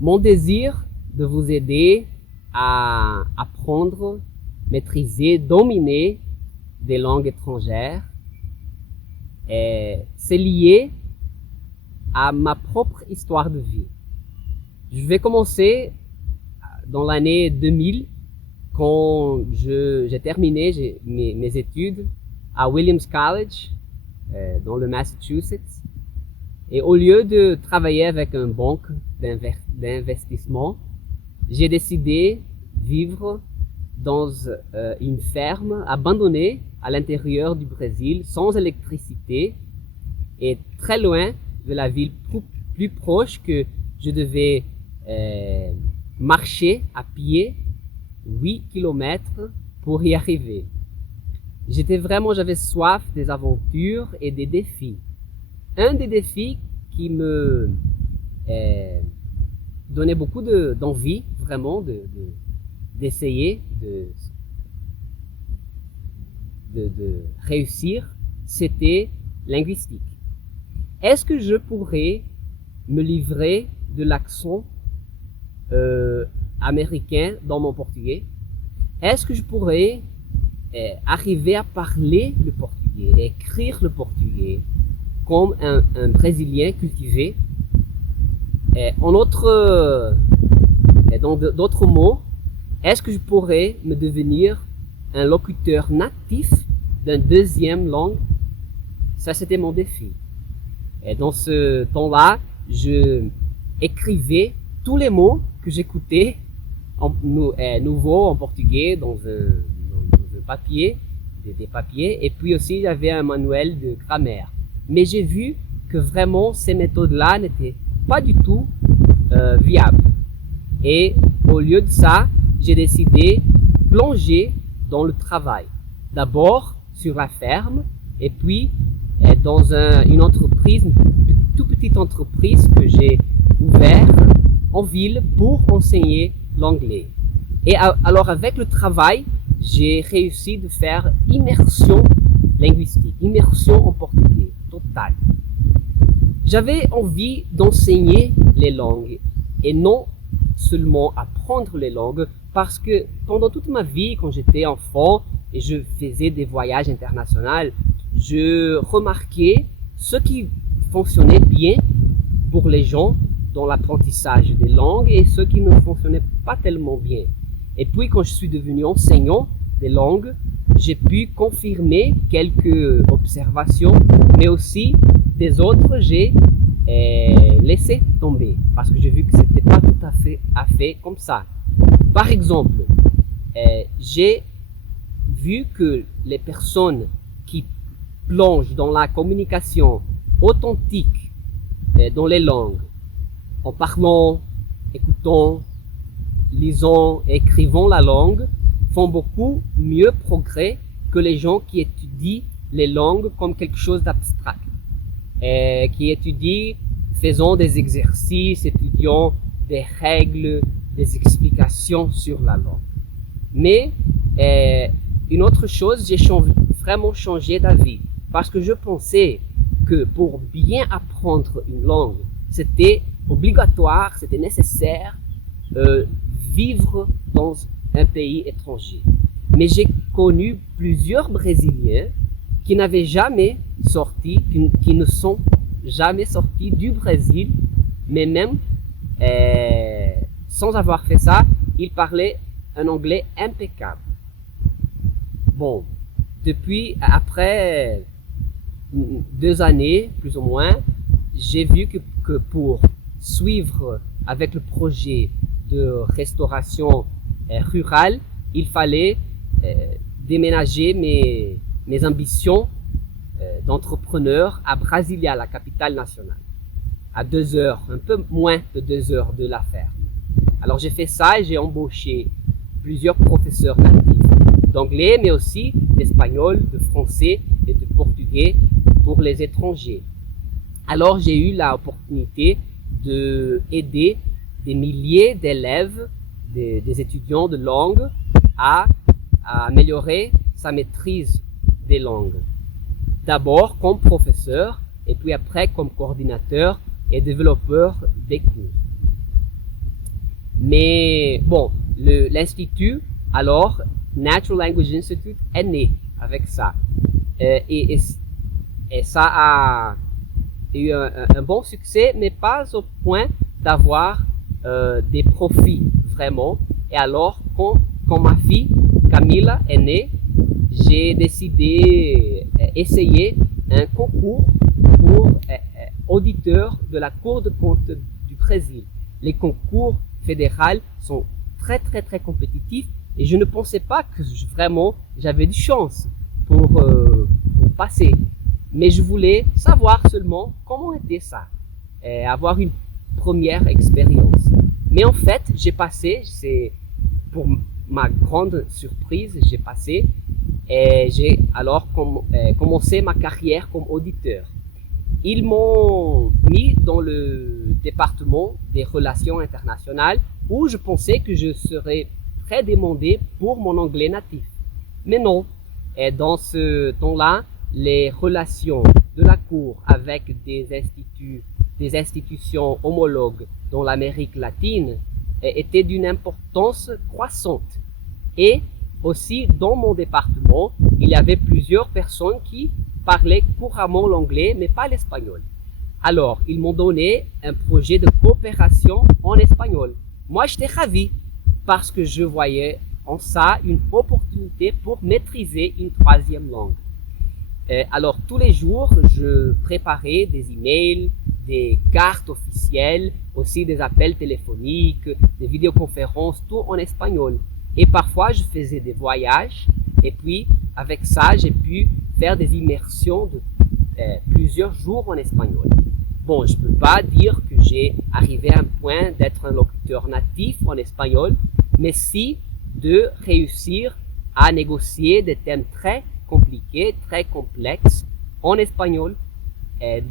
Mon désir de vous aider à apprendre, maîtriser, dominer des langues étrangères, c'est lié à ma propre histoire de vie. Je vais commencer dans l'année 2000 quand j'ai terminé mes études à Williams College dans le Massachusetts. Et au lieu de travailler avec une banque d'investissement, j'ai décidé de vivre dans une ferme abandonnée à l'intérieur du Brésil, sans électricité et très loin de la ville plus proche que je devais marcher à pied 8 kilomètres pour y arriver. J'avais soif des aventures et des défis. Un des défis qui me donnait beaucoup d'envie, vraiment, d'essayer de réussir, c'était linguistique. Est-ce que je pourrais me livrer de l'accent américain dans mon portugais? Est-ce que je pourrais arriver à parler le portugais, écrire le portugais comme un Brésilien cultivé? Dans d'autres mots, est-ce que je pourrais me devenir un locuteur natif d'une deuxième langue? Ça, c'était mon défi. Et dans ce temps-là, je écrivais tous les mots que j'écoutais nouveaux en portugais dans un papier, des papiers, et puis aussi j'avais un manuel de grammaire. Mais j'ai vu que vraiment ces méthodes-là n'étaient pas du tout viables. Et au lieu de ça, j'ai décidé de plonger dans le travail. D'abord sur la ferme, et puis dans une entreprise, une toute petite entreprise que j'ai ouverte en ville pour enseigner l'anglais. Et alors avec le travail, j'ai réussi de faire immersion linguistique, immersion en portugais, totale. J'avais envie d'enseigner les langues et non seulement apprendre les langues, parce que pendant toute ma vie, quand j'étais enfant et je faisais des voyages internationaux, je remarquais ce qui fonctionnait bien pour les gens dans l'apprentissage des langues et ce qui ne fonctionnait pas tellement bien. Et puis quand je suis devenu enseignant des langues, j'ai pu confirmer quelques observations, mais aussi des autres, j'ai laissé tomber parce que j'ai vu que c'était pas tout à fait comme ça. Par exemple, j'ai vu que les personnes qui plongent dans la communication authentique dans les langues, en parlant, écoutant, lisant, écrivant la langue, font beaucoup mieux progrès que les gens qui étudient les langues comme quelque chose d'abstrait, qui étudient, faisant des exercices, étudiant des règles, des explications sur la langue. Mais une autre chose, j'ai vraiment changé d'avis parce que je pensais que pour bien apprendre une langue, c'était obligatoire, c'était nécessaire vivre dans un pays étranger. Mais j'ai connu plusieurs Brésiliens qui n'avaient jamais sorti, qui ne sont jamais sortis du Brésil, mais même sans avoir fait ça, ils parlaient un anglais impeccable. Bon, après 2 années, plus ou moins, j'ai vu que pour suivre avec le projet de restauration rurale, il fallait déménager mes ambitions d'entrepreneur à Brasilia, la capitale nationale, à 2 heures, un peu moins de 2 heures de la ferme. Alors j'ai fait ça et j'ai embauché plusieurs professeurs natifs d'anglais, mais aussi d'espagnol, de français et de portugais pour les étrangers. Alors j'ai eu l'opportunité d'aider des milliers d'élèves, des étudiants de langue à améliorer sa maîtrise des langues. D'abord comme professeur et puis après comme coordinateur et développeur des cours. Mais bon, l'institut, alors, Natural Language Institute, est né avec ça. Et ça a eu un bon succès, mais pas au point d'avoir des profits vraiment. Et alors, quand ma fille Camila est née, j'ai décidé essayer un concours pour auditeurs de la Cour de compte du Brésil. Les concours fédéraux sont très très très compétitifs et je ne pensais pas que vraiment j'avais de chance pour passer. Mais je voulais savoir seulement comment était ça, avoir une première expérience. Mais en fait, j'ai passé, c'est pour ma grande surprise, j'ai passé et j'ai alors commencé ma carrière comme auditeur. Ils m'ont mis dans le département des relations internationales où je pensais que je serais très demandé pour mon anglais natif. Mais non, et dans ce temps-là, les relations de la Cour avec des institutions homologues dans l'Amérique latine étaient d'une importance croissante. Et aussi, dans mon département, il y avait plusieurs personnes qui parlaient couramment l'anglais, mais pas l'espagnol. Alors, ils m'ont donné un projet de coopération en espagnol. Moi, j'étais ravi parce que je voyais en ça une opportunité pour maîtriser une troisième langue. Alors, tous les jours, je préparais des emails, des cartes officielles, aussi des appels téléphoniques, des vidéoconférences, tout en espagnol. Et parfois, je faisais des voyages. Et puis, avec ça, j'ai pu faire des immersions de plusieurs jours en espagnol. Bon, je peux pas dire que j'ai arrivé à un point d'être un locuteur natif en espagnol, mais si de réussir à négocier des thèmes très compliqués, très complexes en espagnol,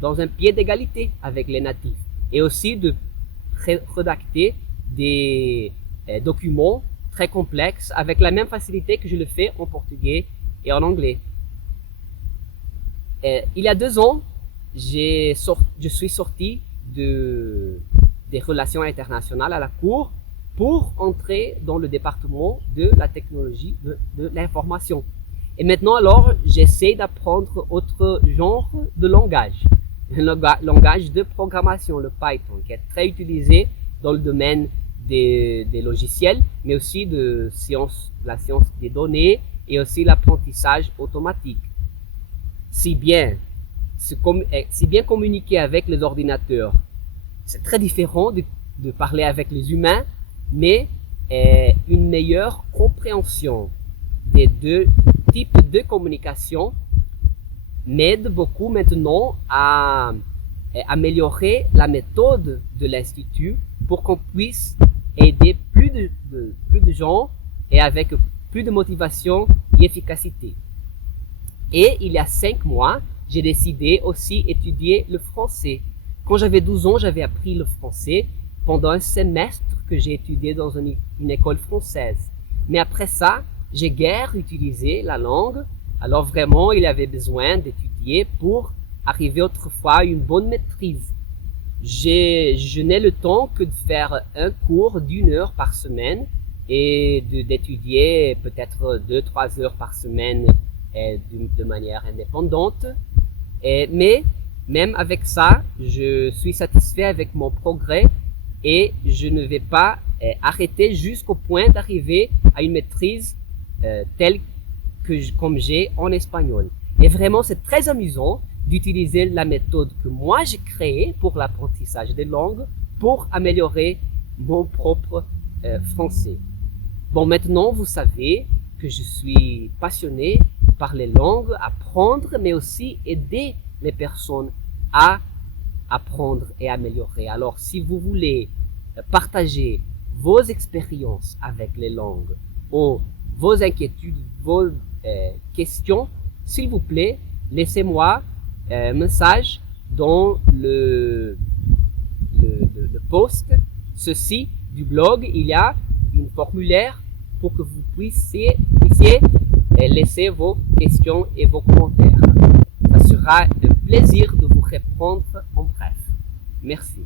dans un pied d'égalité avec les natifs. Et aussi de rédacter des documents très complexes avec la même facilité que je le fais en portugais et en anglais. Il y a 2 ans, je suis sorti des relations internationales à la Cour pour entrer dans le département de la technologie de l'information. Et maintenant, alors, j'essaie d'apprendre autre genre de langage. Le langage de programmation, le Python, qui est très utilisé dans le domaine des logiciels, mais aussi de la science des données et aussi l'apprentissage automatique. Si bien communiquer avec les ordinateurs, c'est très différent de parler avec les humains, mais une meilleure compréhension des 2 types de communication m'aide beaucoup maintenant à améliorer la méthode de l'Institut pour qu'on puisse aider plus de gens et avec plus de motivation et efficacité. Et il y a 5 mois, j'ai décidé aussi étudier le français. Quand j'avais 12 ans, j'avais appris le français pendant un semestre que j'ai étudié dans une école française. Mais après ça, j'ai guère utilisé la langue. Alors vraiment, il y avait besoin d'étudier pour arriver autrefois à une bonne maîtrise. Je n'ai le temps que de faire un cours d'1 heure par semaine et d'étudier peut-être 2-3 heures par semaine de manière indépendante. Mais même avec ça, je suis satisfait avec mon progrès et je ne vais pas arrêter jusqu'au point d'arriver à une maîtrise telle comme j'ai en espagnol. Et vraiment, c'est très amusant d'utiliser la méthode que moi j'ai créée pour l'apprentissage des langues pour améliorer mon propre français. Bon, maintenant, vous savez que je suis passionné par les langues, apprendre, mais aussi aider les personnes à apprendre et améliorer. Alors, si vous voulez partager vos expériences avec les langues ou vos inquiétudes, vos questions, s'il vous plaît, laissez-moi un message dans le post ceci du blog. Il y a une formulaire pour que vous puissiez laisser vos questions et vos commentaires. Ça sera un plaisir de vous répondre en bref. Merci.